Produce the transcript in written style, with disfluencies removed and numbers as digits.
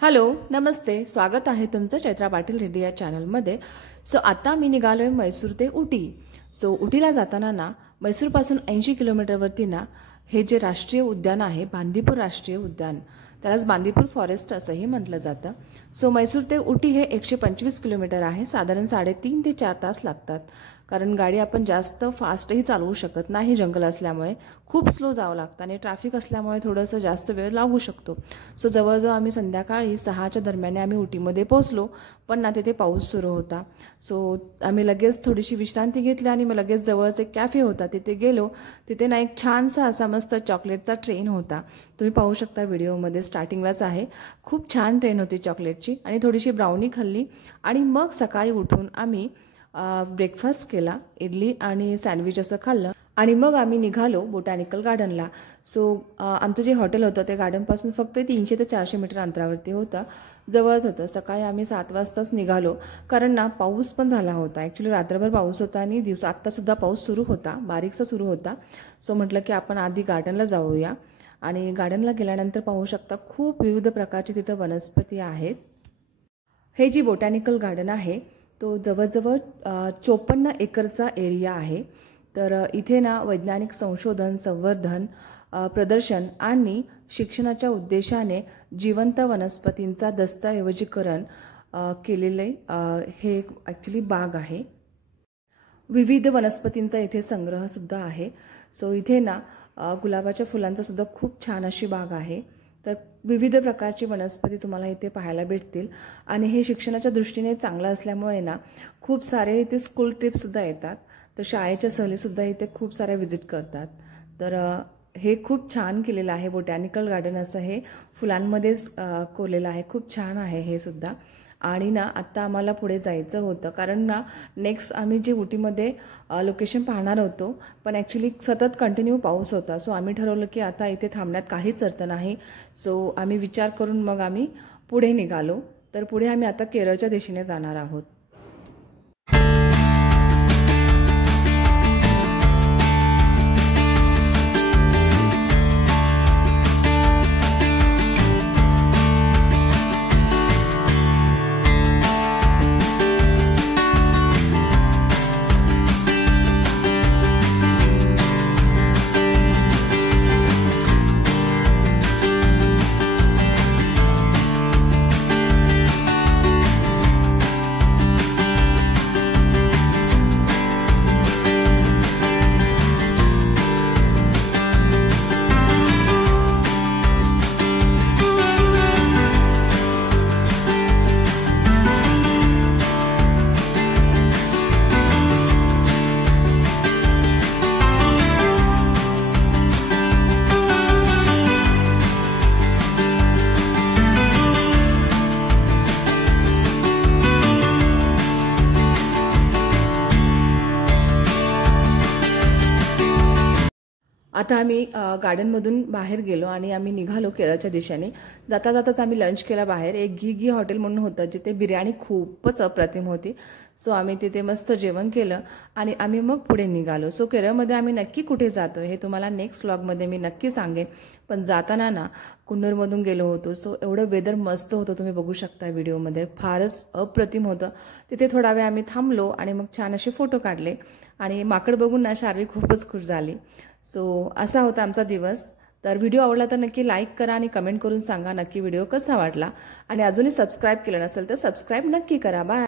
Hello नमस्ते, स्वागत आहे तुमचं चैत्रा पाटील रेड्डी या चॅनलमध्ये। आता मी निघालोय मैसूर ते उटी। उटीला जाताना ना मैसूरपासून 80 किलोमीटरवरती ना हे जे राष्ट्रीय उद्यान आहे बांदीपूर राष्ट्रीय उद्यान, त्यालाच बांदीपूर फॉरेस्ट असंही म्हटलं जातं। मैसूर ते उटी हे 125 किलोमीटर आहे। साधारण 3.5 ते 4 तास लागतात, कारण गाडी आपण जास्त फास्टही चालवू शकत नाही, जंगल असल्यामुळे खूप स्लो जावं लागतं आणि ट्रॅफिक असल्यामुळे थोडंसं जास्त वेळ लागू शकतो। जवळजवळ आम्ही संध्याकाळी 6च्या दरम्यान आम्ही उटीमध्ये पोहोचलो, पण ना तिथे पाऊस सुरू होता। आम्ही लगेच थोडीशी विश्रांती घेतली आणि मग लगेच जवळच एक कॅफे होता तिथे गेलो। तिथे ना एक छानसा असा मस्त चॉकलेटचा ट्रेन होता, तुम्ही पाहू शकता व्हिडिओमध्ये, स्टार्टिंगलाच आहे। खूप छान ट्रेन होती चॉकलेटची, आणि थोडीशी ब्राउनी खाल्ली आणि मग सकाळी उठून आम्ही ब्रेकफास्ट केला, इडली आणि सँडविच असं खाल्लं आणि मग आम्ही निघालो बोटॅनिकल गार्डनला। आमचं जे हॉटेल होतं ते गार्डनपासून फक्त 300 ते 400 मीटर अंतरावरती होतं, जवळच होतं। सकाळी आम्ही 7 वाजताच निघालो, कारण ना पाऊस पण झाला होता। ॲक्च्युली रात्रभर पाऊस होता आणि आत्तासुद्धा पाऊस सुरू होता, बारीकसा सुरू होता। म्हटलं की आपण आधी गार्डनला जाऊया, आणि गार्डनला गेल्यानंतर पाहू शकता खूप विविध प्रकारची तिथं वनस्पती आहेत। हे जी बोटॅनिकल गार्डन आहे तो जवळजवळ 54 एकरचा एरिया आहे। तर इथे ना वैज्ञानिक संशोधन, संवर्धन, प्रदर्शन आणि शिक्षणाच्या उद्देशाने जिवंत वनस्पतींचा दस्तऐवजीकरण केलेले हे ॲक्च्युली बाग आहे। विविध वनस्पतींचा इथे संग्रह सुद्धा आहे। इथे ना गुलाबाच्या फुलांचा सुद्धा खूप छान अशी बाग आहे। तर विविध प्रकारची वनस्पती तुम्हाला इथे पाहायला भेटतील, आणि हे शिक्षणाच्या दृष्टीने चांगलं असल्यामुळे ना खूप सारे इथे स्कूल ट्रिपसुद्धा येतात। तर शाळेच्या सहलीसुद्धा इथे खूप साऱ्या व्हिजिट करतात। तर हे खूप छान केलेलं आहे बोटॅनिकल गार्डन, असं हे फुलांमध्येच कोरलेलं आहे, खूप छान आहे हे सुद्धा। आणि ना आत्ता आम्हाला पुढे जायचं होतं, कारण ना नेक्स्ट आम्ही जे उटीमध्ये लोकेशन पाहणार होतो, पण ॲक्च्युली सतत कंटिन्यू पाऊस होता। आम्ही ठरवलं की आता इथे थांबण्यात काहीच अर्थ नाही। आम्ही विचार करून मग आम्ही पुढे निघालो। तर पुढे आम्ही आता केरळच्या दिशेने जाणार आहोत। आता आम्ही गार्डनमधून बाहेर गेलो आणि आम्ही निघालो केरळच्या दिशेने। जाता जाताच आम्ही लंच केला बाहेर, एक घी हॉटेल म्हणून होतं, जिथे बिर्याणी खूपच अप्रतिम होती। आम्ही तिथे मस्त जेवण केलं आणि आम्ही मग पुढे निघालो। केरळमध्ये आम्ही नक्की कुठे जातो हे तुम्हाला नेक्स्ट व्लॉगमध्ये मी नक्की सांगेन। पण जाताना ना कुन्नूरमधून गेलो होतो। एवढं वेदर मस्त होतं, तुम्ही बघू शकता व्हिडिओमध्ये, फारच अप्रतिम होतं। तिथे थोडा वेळ आम्ही थांबलो आणि मग छान असे फोटो काढले, आणि माकड बघून ना शार्वी खूपच खुश झाली। असा होता आमचा दिवस। तर व्हिडिओ आवडला तर नक्की लाईक करा आणि कमेंट करून सांगा नक्की व्हिडिओ कसा वाटला, आणि अजूनही सबस्क्राईब केलं नसेल तर सबस्क्राईब नक्की करा। बाय।